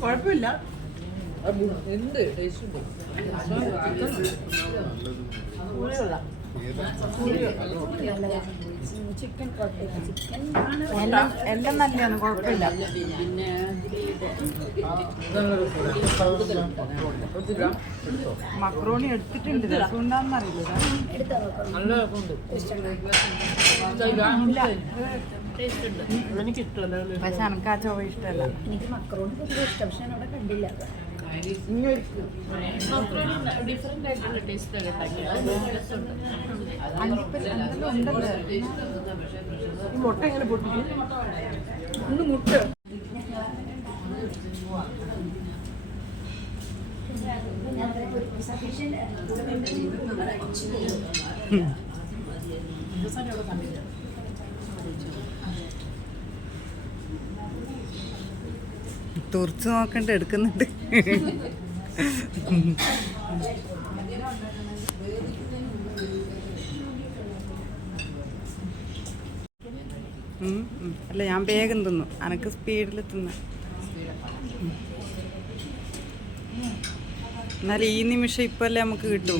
കുഴപ്പമില്ല എന്ത് ടേസ്റ്റ് ഉണ്ട് ചിക്കൻ കുഴപ്പമില്ല ചിക്കൻ എല്ലാം എല്ലാം നല്ലതാണ് കുഴപ്പമില്ല പിന്നെ മക്രോണി എടുത്തിട്ടുണ്ട്. രസമുണ്ടാന്ന് അറിയില്ല. പക്ഷെ എനിക്ക് ആ ചൊവ്വ ഇഷ്ടമല്ല. എനിക്ക് മക്രോണി ഇഷ്ടം. പക്ഷെ ഞാൻ അവിടെ കണ്ടില്ല. ഡിഫറെന്റ് ആയിട്ടുള്ള ടേസ്റ്റ് മുട്ട എങ്ങനെ പൊട്ടിക്കും ഒന്ന് മുട്ട തുറച്ചു നോക്കണ്ട എടുക്കുന്നുണ്ട്. അല്ല ഞാൻ വേഗം തിന്നു. അനക്ക് സ്പീഡിൽ തിന്ന. എന്നാൽ ഈ നിമിഷം ഇപ്പല്ലേ നമുക്ക് കിട്ടൂ.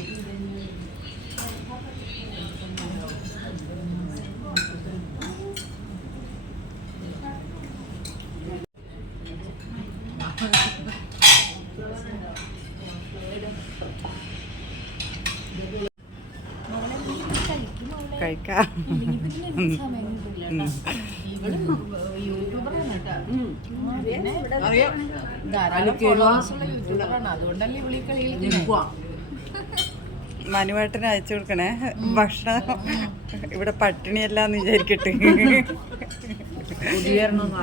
കളിയിൽ മനുവേട്ടന് അയച്ചു കൊടുക്കണേ. ഭക്ഷണം ഇവിടെ പട്ടിണിയല്ലാന്ന് വിചാരിക്കട്ടെ.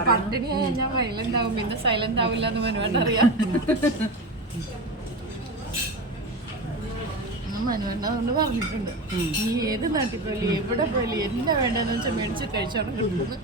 പട്ടിണി കഴിഞ്ഞാൽ സൈലന്റ് ആവും. പിന്നെ സൈലന്റ് ആവില്ല എന്ന് മനുവേണ്ട അറിയാം മനുവേണ്ട അതുകൊണ്ട് പറഞ്ഞിട്ടുണ്ട് നീ ഏത് നാട്ടിൽ പോയാലും എവിടെ പോയാലും എന്താ വേണ്ടതെന്ന് വെച്ചാൽ മേടിച്ച് കഴിച്ചോണ്ട് കിട്ടുന്നു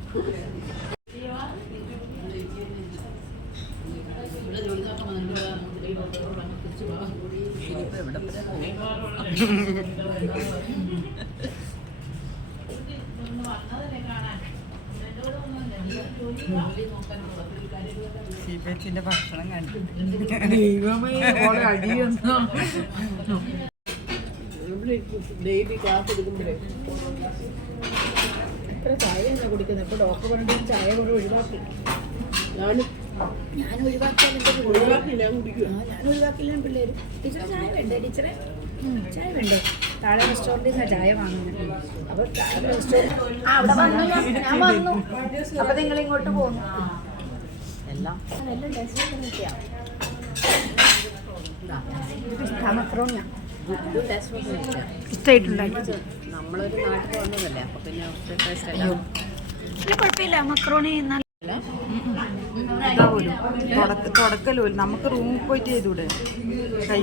സീബേച്ചിന്റെ ഭക്ഷണം കണ്ടു. ദൈവമേ ഓളെ അടിയൊന്നും? Daily class എടുക്കുമ്പോഴേ. എത്ര ചായ എന്നാ കുടിക്കുന്നത് ഇപ്പൊ ഡോക്ടർ പറഞ്ഞിട്ട് ചായ കൂടെ ഒഴിവാക്കി. ഞാനും ഞാൻ ഒഴിവാക്കിയാൽ ഒഴിവാക്കി ഞാൻ ആ, ഒഴിവാക്കില്ല ടീച്ചറെ ചായ വേണ്ടേ? ടീച്ചറെ? ചായ വേണ്ടേ? താഴെ റെസ്റ്റോറന്റിൽ നിന്നാണ് ചായ വാങ്ങുന്നത് അപ്പൊ താഴെ റെസ്റ്റോറന്റ് അവിടെ വന്നു. ഞാൻ ഞാൻ വന്നു. അപ്പൊ നിങ്ങൾ ഇങ്ങോട്ട് പോകുന്നു എല്ലാം എല്ലാം ടേസ്റ്റ് ഇഷ്ടമായിട്ടുണ്ടാക്കി നമ്മളൊരു നാട്ടിൽ വന്നതല്ലേ അപ്പൊ പിന്നെ കുഴപ്പമില്ല മക്രോണി തുടക്കലും നമുക്ക് റൂമിൽ പോയിട്ട് ചെയ്തൂടെ? കൈ.